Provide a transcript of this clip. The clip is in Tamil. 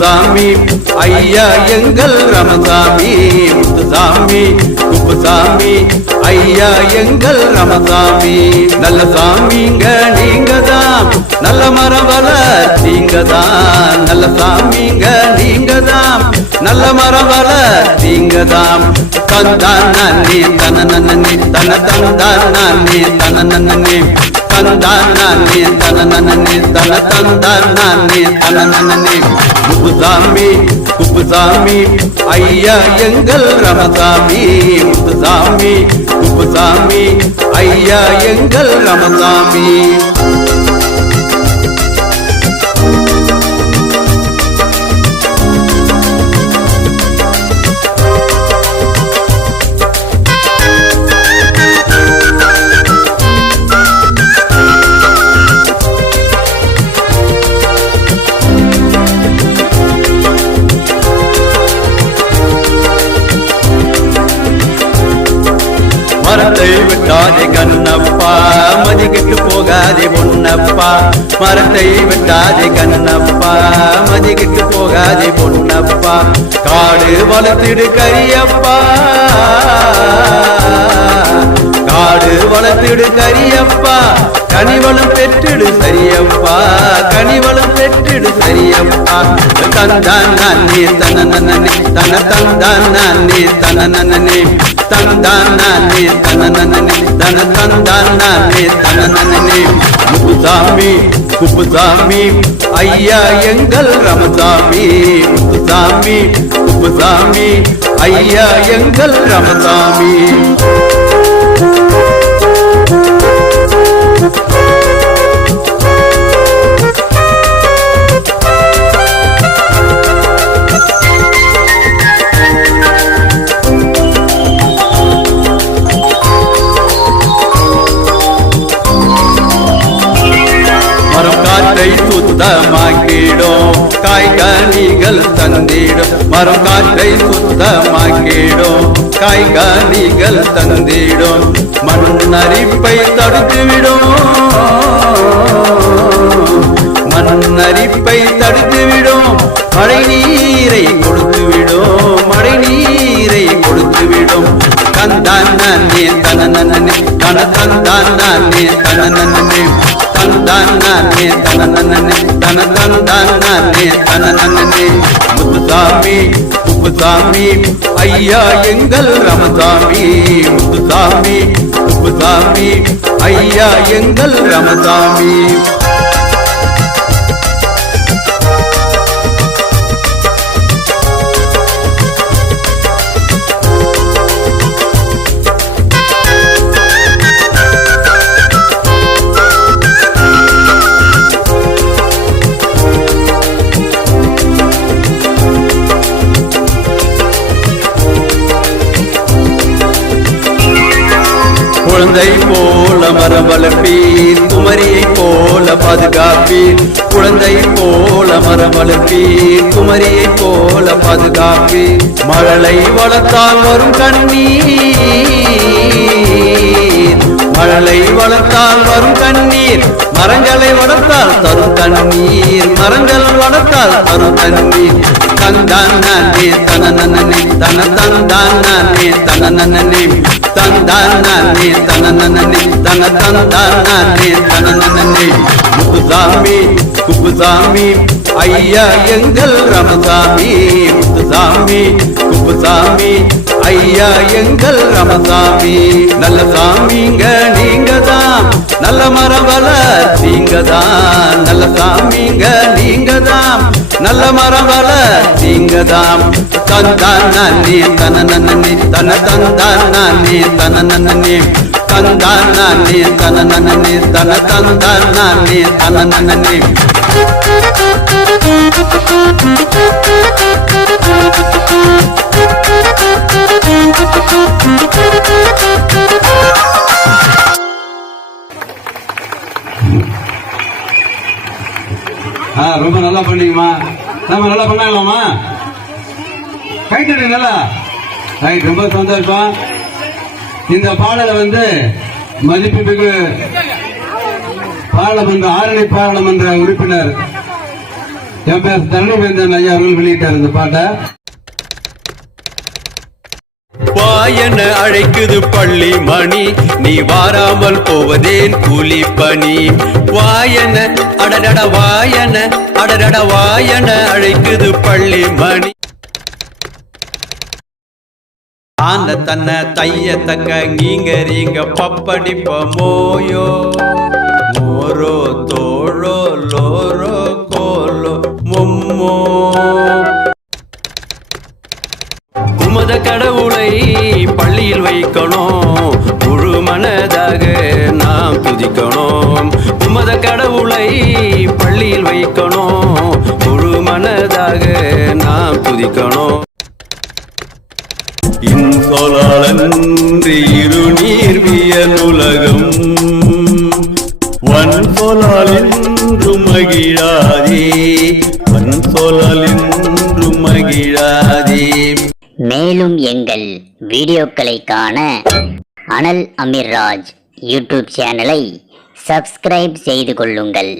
குப்புசாமி ஐயா எங்கள் ரமசாமி, முத்துசாமி குப்புசாமி ஐயா எங்கள் ரமசாமி. நல்ல சாமிங்க நீங்கதான், நல்ல மரம் வளர்த்தீங்கதான். நல்ல சாமிங்க நீங்கதான், நல்ல மரம் வளர்த்தீங்கதான். தந்தான் நானே தன நன்னே தன தந்தான் நானே தன நன்னே தந்தான் நானே தன நன்னே தன தந்தான் நானே தன நன்னே. குப்புசாமி குப்புசாமி ஐயா எங்கள் ரமசாமி, முத்துசாமி குப்புசாமி ஐயா எங்கள் ரமசாமி. மரத்தை விட்டாதே கண்ணப்பா, மதி கெட்டு போகாதே பொன்னப்பா. மரத்தை விட்டாதே கண்ணப்பா, மதி கெட்டு போகாதே பொன்னப்பா. காடு வளர்த்திடு கரியப்பா, காடு வளர்த்திடு கரியப்பா. கனிவளம் பெற்றிடு சரியப்பா, கனிவளம் பெற்றிடு சரியப்பா. தந்தான் நானே தன நன்னே தன தந்தான் நானே தன நன்னே தந்தான் நானே தன நன்னே தன தந்தான் நானே தன நன்னே. முத்துசாமி குப்புசாமி ஐயா எங்கள் ரமசாமி, முத்துசாமி குப்புசாமி ஐயா எங்கள் ரமசாமி. மரம் காற்றை சுத்தமாக்கிடும், காய்கனிகள் தந்திடும். மரம் காற்றை சுத்தமாக்கிடும், காய்கனிகள் தந்திடும். மண்ணரிப்பை தடுத்துவிடும், மண்ணரிப்பை தடுத்துவிடும். மழை நீரை கொடுத்துவிடும், மழை நீரை கொடுத்துவிடும். தந்தான் நானே தன நன்னே தன தந்தான் நானே தன நன்னே தந்தான் நானே தன நன்னே தன தந்தான் நானே தன நன்னே. முத்துசாமி குப்புசாமி ஐயா எங்கள் ரமசாமி, முத்துசாமி குப்புசாமி ஐயா எங்கள் ரமசாமி. குழந்தை போல மரம் வளர்ப்பீர், குமரியை போல பாதுகாப்பீர். குழந்தை போல மரம் வளர்ப்பீர், குமரியை போல பாதுகாப்பீர். மழலை வளர்த்தால் வரும் கண்ணீர், மழலை வளர்த்தால் வரும் கண்ணீர். மரங்களை வளர்த்தால் தரும் தண்ணீர், மரங்கள் வளர்த்தால் தரும் தண்ணீர். தந்தான் நானே தன நன்னே தன தந்தான் நானே தன நன்னே தந்தான் நானே தன நன்னே தன தந்தான் நானே தன நன்னே. முத்துசாமி குப்புசாமி ஐயா எங்கள் ரமசாமி, முத்துசாமி குப்புசாமி ஐயா எங்கள் ரமசாமி. நல்ல சாமிங்க நீங்கதான், நல்ல மரம் வளர்த்தீங்கதான். நல்ல சாமிங்க நீங்கதான், நல்ல மரம் வளர்த்தீங்கதான். தந்தான் நானே தன நன்னே தன தந்தான் நானே தன நன்னே தந்தான் நானே தன நன்னே தன தந்தான் நானே தன நன்னே. ரொம்ப நல்லா பண்ணீங்கம்மா, நம்ம நல்லா பண்ணாங்களாமா? கைத்தடி நல்லா ரைட், ரொம்ப சந்தோஷம். இந்த பாடலை மதிப்புமிகு பாராளுமன்ற ஆரணி பாராளுமன்ற உறுப்பினர் என் பேர் தனிவேந்தன் ஐயா அவர்கள் வெளியிட்டார் இந்த பாட்டை. வாயன அழைக்குது பள்ளி மணி, நீ வாராமல் போவதேன் கூலி பணி. வாயன அடடட வாயன அடடட வாயன அழைக்குது பள்ளி மணி. ஆந்த தன்ன தைய தக்க நீங்க பப்படிப்ப மோயோ மோரோ தோழோ லோரோ கோலோ மொம்மோ. உமத கடவுளை பள்ளியில் வைக்கணும், முழு மனதாக நாம் துதிக்கணும். உமத கடவுளை பள்ளியில் வைக்கணும், முழு மனதாக நாம் துதிக்கணும். இன்சொலாளன்றி இருநீர் வியலுலகம், வன்சொலாலின்று மகிழாதே, வன்சொலாலின்று மகிழாதே. மேலும் எங்கள் வீடியோக்களை காண அனல் அமீர்ராஜ் யூடியூப் சேனலை சப்ஸ்கிரைப் செய்து கொள்ளுங்கள்.